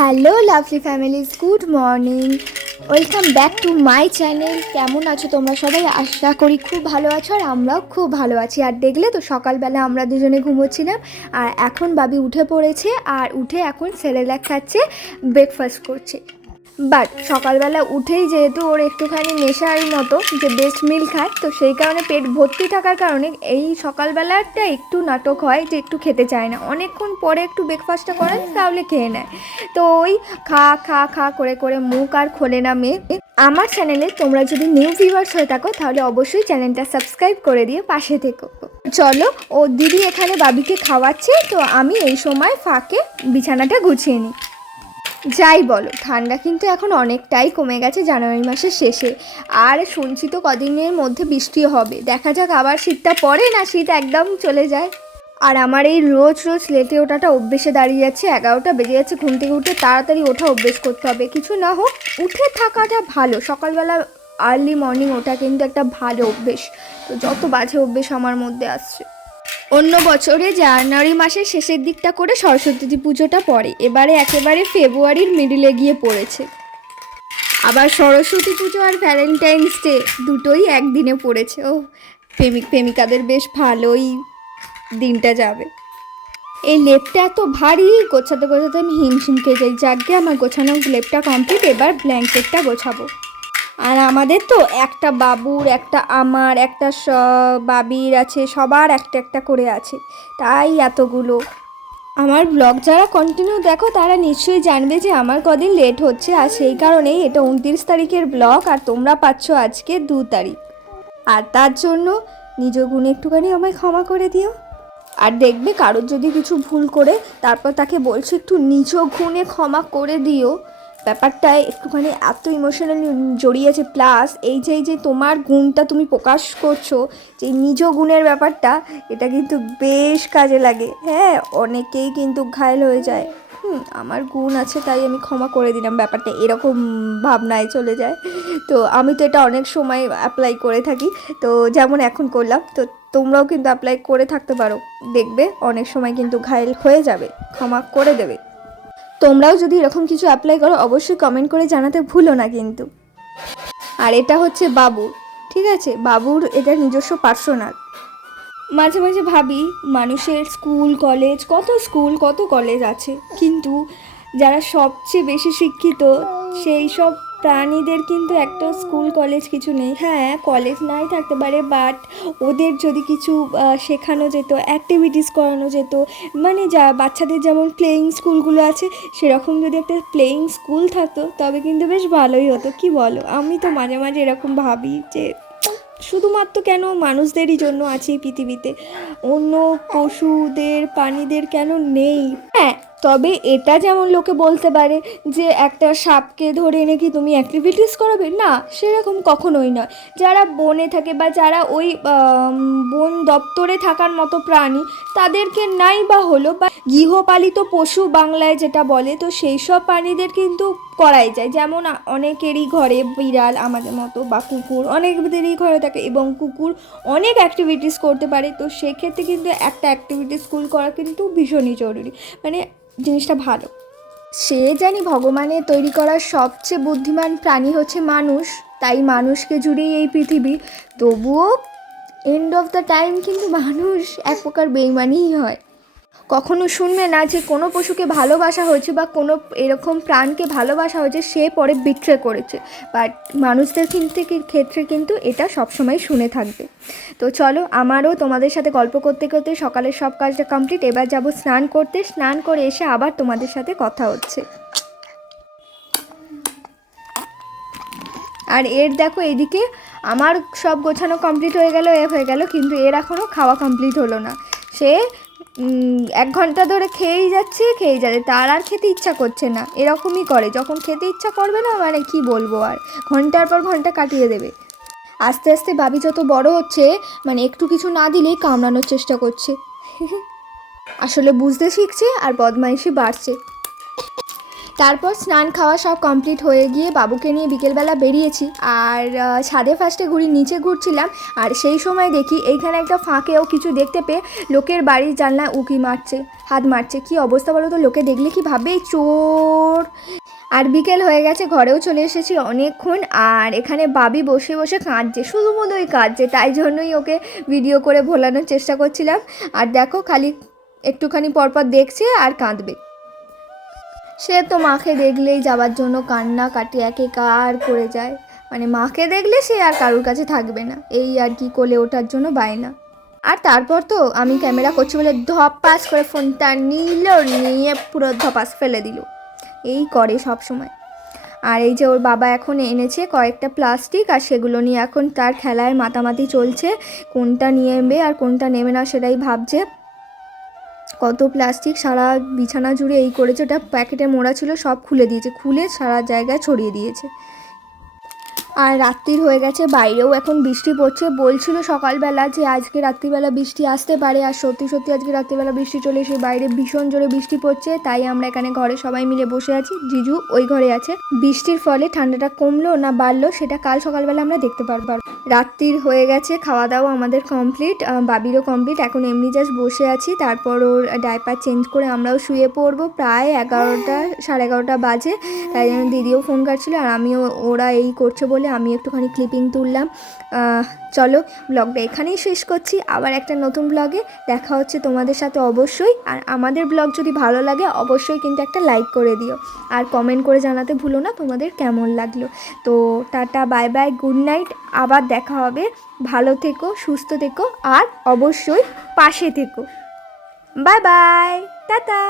Hello lovely families, good morning, welcome back to my channel. কেমন আছো তোমরা সবাই? আশা করি খুব ভালো আছো, আর আমরাও খুব ভালো আছি। আর দেখলে তো সকালবেলা আমরা দুজনে ঘুমোচ্ছিলাম, আর এখন বাবি উঠে পড়েছে, আর উঠে এখন সেরেলাক খাচ্ছে, ব্রেকফাস্ট করছে। বাট সকালবেলা উঠেই যেহেতু ওর একটুখানি নেশার মতো যে বেস্ট মিল খায়, তো সেই কারণে পেট ভর্তি থাকার কারণে এই সকালবেলাটা একটু নাটক হয় যে একটু খেতে চায় না। অনেকক্ষণ পরে একটু ব্রেকফাস্টটা করেন তাহলে খেয়ে নেয়। তো ওই খা খা খা করে করে মুখ আর খোলে না মেয়ে। আমার চ্যানেলে তোমরা যদি নিউ ভিউয়ার্স হয়ে থাকো তাহলে অবশ্যই চ্যানেলটা সাবস্ক্রাইব করে দিয়ে পাশে থেকো। চলো, ও দিদি এখানে বাবিকে খাওয়াচ্ছে, তো আমি এই সময় ফাঁকে বিছানাটা গুছিয়ে নিই। যাই বলো, ঠান্ডা কিন্তু এখন অনেকটাই কমে গেছে জানুয়ারি মাসের শেষে, আর শুনছি তো কদিনের মধ্যে বৃষ্টি হবে। দেখা যাক আবার শীতটা পড়ে না শীত একদম চলে যায়। আর আমার এই রোজ রোজ লেটে ওঠাটা অভ্যেসে দাঁড়িয়ে যাচ্ছে। 11টা বেজে যাচ্ছে, ঘুম থেকে উঠে তাড়াতাড়ি ওঠা অভ্যেস করতে হবে। কিছু না হোক উঠে থাকাটা ভালো, সকালবেলা আর্লি মর্নিং ওঠা কিন্তু একটা ভালো অভ্যেস। তো যত বাজে অভ্যেস আমার মধ্যে আসছে। অন্য বছরে জানুয়ারি মাসের শেষের দিকটা করে সরস্বতী পুজোটা পড়ে, এবারে একেবারে ফেব্রুয়ারির মিডিলে গিয়ে পড়েছে। আবার সরস্বতী পুজো আর ভ্যালেন্টাইন্স ডে দুটোই একদিনে পড়েছে। ও প্রেমিক প্রেমিকাদের বেশ ভালোই দিনটা যাবে। এই লেপটা এত ভারী, গোছাতে গোছাতে আমি হিমশিম খেয়ে যাই। যাকে আমার গোছানো লেপটা কমপ্লিট, এবার ব্ল্যাঙ্কেটটা গোছাবো। আর আমাদের তো একটা বাবুর, একটা আমার, একটা বাবির আছে, সবার একটা একটা করে আছে, তাই এতগুলো। আমার ব্লগ যারা কন্টিনিউ দেখো তারা নিশ্চয়ই জানবে যে আমার কদিন লেট হচ্ছে, আর সেই কারণেই এটা 29 তারিখের ব্লগ, আর তোমরা পাচ্ছ আজকে 2 তারিখ। আর তার জন্য নিজ গুণে একটুখানি আমায় ক্ষমা করে দিও। আর দেখবে কারোর যদি কিছু ভুল করে তারপর তাকে বলছো একটু নিজ গুণে ক্ষমা করে দিও, ব্যাপারটায় একটুখানি এত ইমোশনালি জড়িয়েছে। প্লাস এই যে তোমার গুণটা তুমি প্রকাশ করছো, যে নিজ গুণের ব্যাপারটা, এটা কিন্তু বেশ কাজে লাগে। হ্যাঁ, অনেকেই কিন্তু ঘায়েল হয়ে যায়। আমার গুণ আছে তাই আমি ক্ষমা করে দিলাম, ব্যাপারটা এরকম ভাবনায় চলে যায়। তো আমি তো এটা অনেক সময় অ্যাপ্লাই করে থাকি, তো যেমন এখন করলাম, তো তোমরাও কিন্তু অ্যাপ্লাই করে থাকতে পারো। দেখবে অনেক সময় কিন্তু ঘায়েল হয়ে যাবে, ক্ষমা করে দেবে। তোমরাও যদি এরকম কিছু অ্যাপ্লাই করো অবশ্যই কমেন্ট করে জানাতে ভুলো না কিন্তু। আর এটা হচ্ছে বাবুর, ঠিক আছে, বাবুর এটা নিজস্ব পার্সোনাল। মাঝে মাঝে ভাবি মানুষের স্কুল কত কলেজ আছে, কিন্তু যারা সবচেয়ে বেশি শিক্ষিত সেই সব প্রাণীদের কিন্তু একটা স্কুল কলেজ কিছু নেই। হ্যাঁ, কলেজ নাই থাকতে পারে, বাট ওদের যদি কিছু শেখানো যেত, অ্যাক্টিভিটিস করানো যেত, মানে যা বাচ্চাদের যেমন প্লেয়িং স্কুলগুলো আছে সেরকম যদি একটা প্লেয়িং স্কুল থাকতো তবে কিন্তু বেশ ভালোই হতো। কি বলো? আমি তো মাঝে মাঝে এরকম ভাবি যে শুধুমাত্র কেন মানুষদেরই জন্য আছে এই পৃথিবীতে, অন্য পশুদের প্রাণীদের কেন নেই? হ্যাঁ, তবে এটা যেমন লোকে বলতে পারে যে একটা সাপকে ধরে এনে কি তুমি অ্যাক্টিভিটিস করাবে, না সেরকম কখনোই নয়। যারা বনে থাকে বা যারা ওই বন দপ্তরে থাকার মতো প্রাণী, তাদেরকে নাই বা হলো, বা গৃহপালিত পশু বাংলায় যেটা বলে, তো সেই সব প্রাণীদের কিন্তু করাই যায়। যেমন অনেকেরই ঘরে বিড়াল আমাদের মতো বা কুকুর অনেকদেরই ঘরে থাকে, এবং কুকুর অনেক অ্যাক্টিভিটিস করতে পারে, তো সেক্ষেত্রে কিন্তু একটা অ্যাক্টিভিটি স্কুল করা কিন্তু ভীষণই জরুরি, মানে জিনিসটা ভালো। সে জানি ভগবানের তৈরি করা সবচেয়ে বুদ্ধিমান প্রাণী হচ্ছে মানুষ, তাই মানুষকে জুড়েই এই পৃথিবী, তবুও এন্ড অফ দ্য টাইম কিন্তু মানুষ এক প্রকার বেইমানিই হয়। কখনো শুনবে না যে কোনো পশুকে ভালোবাসা হয়েছে বা কোনো এরকম প্রাণকে ভালোবাসা হয়েছে সে পরে বিট্রে করেছে, বাট মানুষদের ক্ষেত্রে কিন্তু এটা সবসময় শুনে থাকবে। তো চলো, আমারও তোমাদের সাথে গল্প করতে করতে সকালের সব কাজটা কমপ্লিট, এবার যাব স্নান করতে, স্নান করে এসে আবার তোমাদের সাথে কথা হচ্ছে। আর এর দেখো এদিকে আমার সব গোছানো কমপ্লিট হয়ে গেল, কিন্তু এর এখনও খাওয়া কমপ্লিট হলো না। সে 1 ঘন্টা ধরে খেয়েই যাচ্ছে, তার আর খেতে ইচ্ছা করছে না। এরকমই করে, যখন খেতে ইচ্ছা করবে না, মানে কি বলবো, আর ঘন্টার পর ঘন্টা কাটিয়ে দেবে। আস্তে আস্তে বাবি যত বড় হচ্ছে, মানে একটু কিছু না দিলেই কামড়ানোর চেষ্টা করছে। আসলে বুঝতে শিখছে আর বদমাইশি বাড়ছে। তারপর স্নান খাওয়া সব কমপ্লিট হয়ে গিয়ে বাবুকে নিয়ে বিকেলবেলা বেরিয়েছি। আর ছাদে ফার্স্টে নিচে ঘুরছিলাম, আর সেই সময় দেখি এইখানে একটা ফাঁকেও কিছু দেখতে পেয়ে লোকের বাড়ির জানলায় উকি মারছে, হাত মারছে। কি অবস্থা বলো তো, লোকে দেখলে কি ভাবে, চোর। আর বিকেল হয়ে গেছে, ঘরেও চলে এসেছি অনেকক্ষণ। আর এখানে বাবি বসে বসে কাঁদছে, শুধুমুধুই কাঁদছে, তাই জন্যই ওকে ভিডিও করে ভোলানোর চেষ্টা করছিলাম। আর দেখো খালি একটুখানি পরপর দেখছে আর কাঁদবে। সে তো মাকে দেখলেই যাওয়ার জন্য কান্না কাটি একেকার করে যায়, মানে মাকে দেখলে সে আর কারোর কাছে থাকবে না, এই আর কি, কোলে ওঠার জন্য বায়না। আর তারপর তো আমি ক্যামেরা করছি বলে ধপাস করে ফোনটা নিয়ে পুরো ধপাস ফেলে দিল, এই করে সব সময়। আর এই যে ওর বাবা এখন এনেছে কয়েকটা প্লাস্টিক, আর সেগুলো নিয়ে এখন তার খেলায় মাতামাতি চলছে, কোনটা নিয়ে নেবে আর কোনটা নেবে না সেটাই ভাবছে। কত প্লাস্টিক সারা বিছানা জুড়ে এই করেছে, ওটা প্যাকেটে মোড়া ছিল, সব খুলে দিয়েছে, খুলে সারা জায়গায় ছড়িয়ে দিয়েছে। আর রাত্রির হয়ে গেছে, বাইরেও এখন বৃষ্টি পড়ছে। বলছিল সকালবেলা যে আজকে রাত্রিবেলা বৃষ্টি আসতে পারে, আর সত্যি সত্যি আজকে রাত্রিবেলা বৃষ্টি চলে এসে বাইরে ভীষণ জোরে বৃষ্টি পড়ছে। তাই আমরা এখানে ঘরে সবাই মিলে বসে আছি, জিজু ওই ঘরে আছে। বৃষ্টির ফলে ঠান্ডাটা কমলো না বাড়লো সেটা কাল সকালবেলা আমরা দেখতে পারবো। রাত্রির হয়ে গেছে, খাওয়া দাওয়া আমাদের কমপ্লিট, বাবিরও কমপ্লিট। এখন এমনি জাস্ট বসে আছি, তারপর ওর ডাইপার চেঞ্জ করে আমরাও শুয়ে পড়বো। প্রায় 11টা 11:30 বাজে, তাই জন্য দিদিও ফোন কাটছিল, আর আমিও ওরা এই করছে বলে আমি একটুখানি ক্লিপিং তুললাম। চলো ব্লগটা এখানেই শেষ করছি, আবার একটা নতুন ব্লগে দেখা হচ্ছে তোমাদের সাথে অবশ্যই। আর আমাদের ব্লগ যদি ভালো লাগে অবশ্যই কিন্তু একটা লাইক করে দিও, আর কমেন্ট করে জানাতে ভুলো না তোমাদের কেমন লাগলো। তো tata, bye bye, good night, আবার দেখা হবে। ভালো থেকো, সুস্থ থেকো, আর অবশ্যই পাশে থেকো। Bye bye, tata.